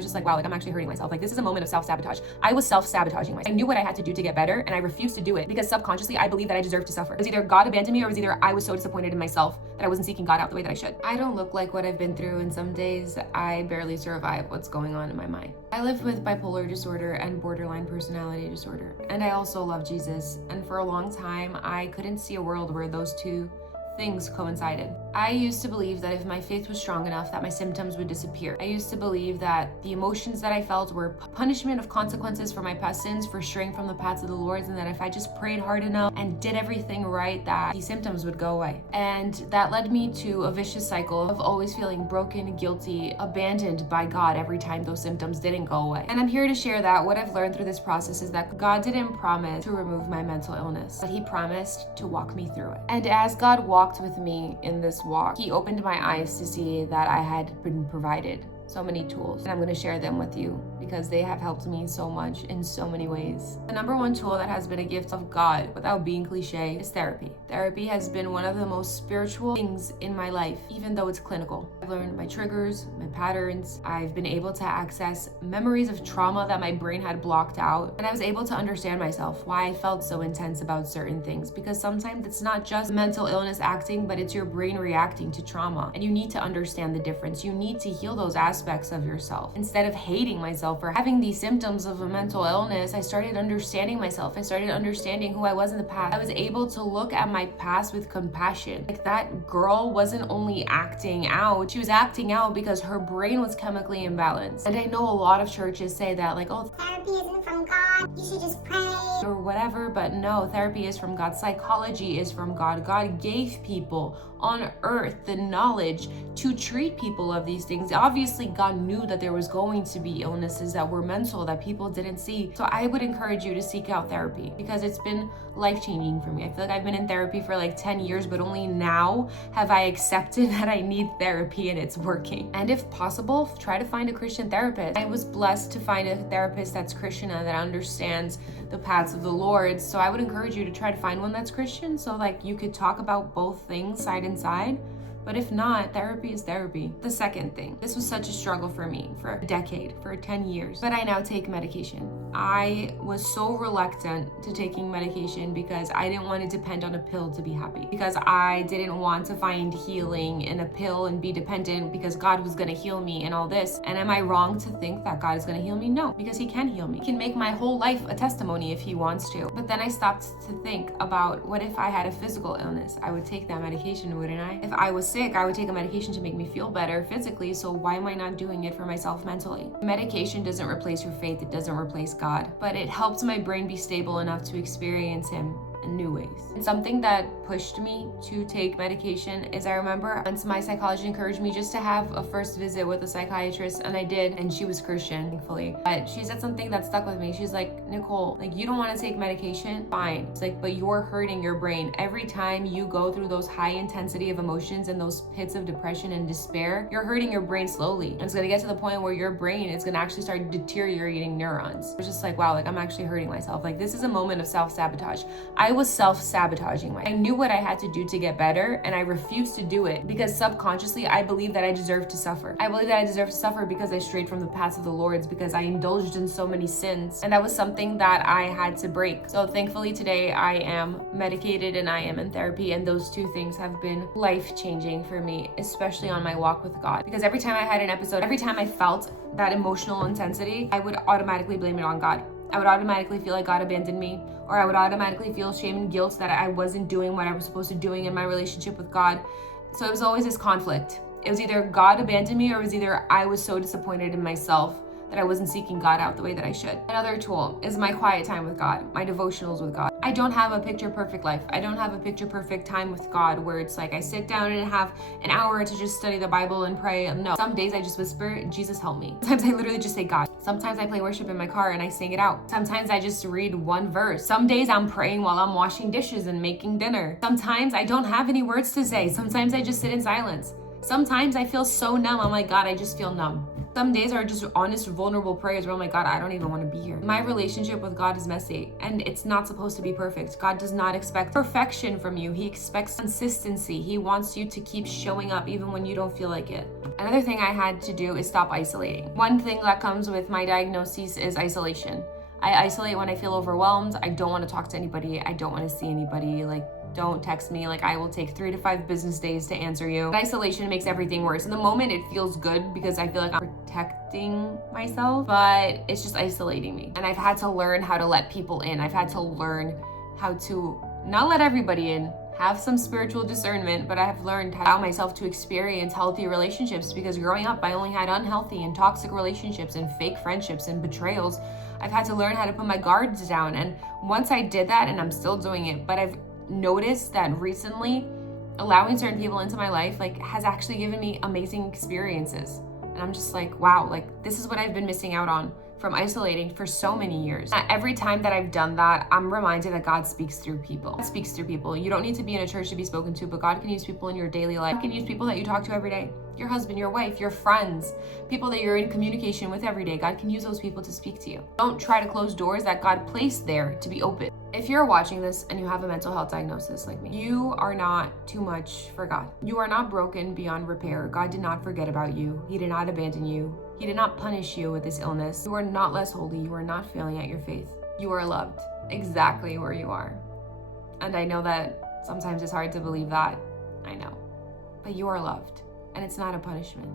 was just like, wow, like I'm actually hurting myself. Like this is a moment of self-sabotage. I was self-sabotaging myself. I knew what I had to do to get better and I refused to do it because subconsciously I believed that I deserved to suffer. It was either God abandoned me or it was either I was so disappointed in myself that I wasn't seeking God out the way that I should. I don't look like what I've been through, and some days I barely survive what's going on in my mind. I live with bipolar disorder and borderline personality disorder, and I also love Jesus. And for a long time, I couldn't see a world where those two things coincided. I used to believe that if my faith was strong enough that my symptoms would disappear. I used to believe that the emotions that I felt were punishment of consequences for my past sins, for straying from the paths of the Lord, and that if I just prayed hard enough and did everything right, that the symptoms would go away. And that led me to a vicious cycle of always feeling broken, guilty, abandoned by God every time those symptoms didn't go away. And I'm here to share that what I've learned through this process is that God didn't promise to remove my mental illness, but He promised to walk me through it. And as God walked with me in this walk, He opened my eyes to see that I had been provided so many tools, and I'm going to share them with you because they have helped me so much in so many ways. The number one tool that has been a gift of God, without being cliche, is therapy. Therapy has been one of the most spiritual things in my life, even though it's clinical. I've learned my triggers, my patterns. I've been able to access memories of trauma that my brain had blocked out, and I was able to understand myself, why I felt so intense about certain things, because sometimes it's not just mental illness acting, but it's your brain reacting to trauma, and you need to understand the difference. You need to heal those aspects of yourself. Instead of hating myself for having these symptoms of a mental illness, I started understanding myself. I started understanding who I was in the past. I was able to look at my past with compassion. Like, that girl wasn't only acting out, she was acting out because her brain was chemically imbalanced. And I know a lot of churches say that, like, oh, therapy isn't from God, you should just pray or whatever, but no, therapy is from God. Psychology is from God. God gave people on earth the knowledge to treat people of these things. Obviously, God knew that there was going to be illnesses that were mental that people didn't see. So I would encourage you to seek out therapy because it's been life-changing for me. I feel like I've been in therapy for like 10 years, but only now have I accepted that I need therapy and it's working. And if possible, try to find a Christian therapist. I was blessed to find a therapist that's Christian and that understands the paths of the Lord. So I would encourage you to try to find one that's Christian, so like you could talk about both things side and side. But if not, therapy is therapy. The second thing, this was such a struggle for me for a decade, for 10 years, but I now take medication. I was so reluctant to taking medication because I didn't want to depend on a pill to be happy, because I didn't want to find healing in a pill and be dependent because God was going to heal me and all this. And am I wrong to think that God is going to heal me? No, because He can heal me. He can make my whole life a testimony if He wants to. But then I stopped to think about, what if I had a physical illness? I would take that medication, wouldn't I? If I was sick, I would take a medication to make me feel better physically, so why am I not doing it for myself mentally? Medication doesn't replace your faith, it doesn't replace God, but it helps my brain be stable enough to experience Him in new ways. And something that pushed me to take medication is, I remember once my psychologist encouraged me just to have a first visit with a psychiatrist, and I did, and she was Christian, thankfully. But she said something that stuck with me. She's like, Nicole, like, you don't want to take medication? Fine. It's like, but you're hurting your brain. Every time you go through those high intensity of emotions and those pits of depression and despair, you're hurting your brain slowly. And it's gonna get to the point where your brain is gonna actually start deteriorating neurons. It's just like, wow, like I'm actually hurting myself. Like, this is a moment of self-sabotage. I was self-sabotaging myself. I knew what I had to do to get better, and I refused to do it because subconsciously I believed that I deserved to suffer. I believed that I deserved to suffer because I strayed from the paths of the Lord, because I indulged in so many sins, and that was something that I had to break. So thankfully today I am medicated and I am in therapy, and those two things have been life-changing for me, especially on my walk with God. Because every time I had an episode, every time I felt that emotional intensity, I would automatically blame it on God. I would automatically feel like God abandoned me, or I would automatically feel shame and guilt that I wasn't doing what I was supposed to be doing in my relationship with God. So it was always this conflict. It was either God abandoned me, or it was either I was so disappointed in myself that I wasn't seeking God out the way that I should. Another tool is my quiet time with God, my devotionals with God. I don't have a picture-perfect life. I don't have a picture-perfect time with God where it's like I sit down and have an hour to just study the Bible and pray. No, some days I just whisper, Jesus help me. Sometimes I literally just say God. Sometimes I play worship in my car and I sing it out. Sometimes I just read one verse. Some days I'm praying while I'm washing dishes and making dinner. Sometimes I don't have any words to say. Sometimes I just sit in silence. Sometimes I feel so numb. I'm like, God, I just feel numb. Some days are just honest, vulnerable prayers where I'm like, God, I don't even want to be here. My relationship with God is messy and it's not supposed to be perfect. God does not expect perfection from you. He expects consistency. He wants you to keep showing up even when you don't feel like it. Another thing I had to do is stop isolating. One thing that comes with my diagnosis is isolation. I isolate when I feel overwhelmed. I don't want to talk to anybody. I don't want to see anybody. Like, don't text me. Like, I will take 3 to 5 business days to answer you. Isolation makes everything worse. In the moment, it feels good because I feel like I'm protecting myself, but it's just isolating me. And I've had to learn how to let people in. I've had to learn how to not let everybody in, have some spiritual discernment, but I have learned how to allow myself to experience healthy relationships, because growing up, I only had unhealthy and toxic relationships and fake friendships and betrayals. I've had to learn how to put my guards down. And once I did that, and I'm still doing it, but I've noticed that recently allowing certain people into my life like has actually given me amazing experiences. And I'm just like, wow, like this is what I've been missing out on from isolating for so many years. Every time that I've done that, I'm reminded that God speaks through people. God speaks through people. You don't need to be in a church to be spoken to, but God can use people in your daily life. God can use people that you talk to every day. Your husband, your wife, your friends, people that you're in communication with every day. God can use those people to speak to you. Don't try to close doors that God placed there to be open. If you're watching this and you have a mental health diagnosis like me, you are not too much for God. You are not broken beyond repair. God did not forget about you. He did not abandon you. He did not punish you with this illness. You are not less holy. You are not failing at your faith. You are loved exactly where you are. And I know that sometimes it's hard to believe that. I know. But you are loved. And it's not a punishment.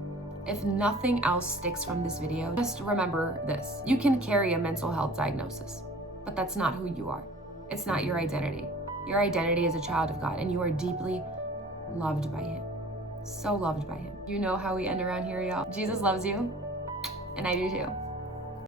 If nothing else sticks from this video, just remember this. You can carry a mental health diagnosis, but that's not who you are. It's not your identity. Your identity is a child of God, and you are deeply loved by Him. So loved by Him. You know how we end around here, y'all. Jesus loves you, and I do too.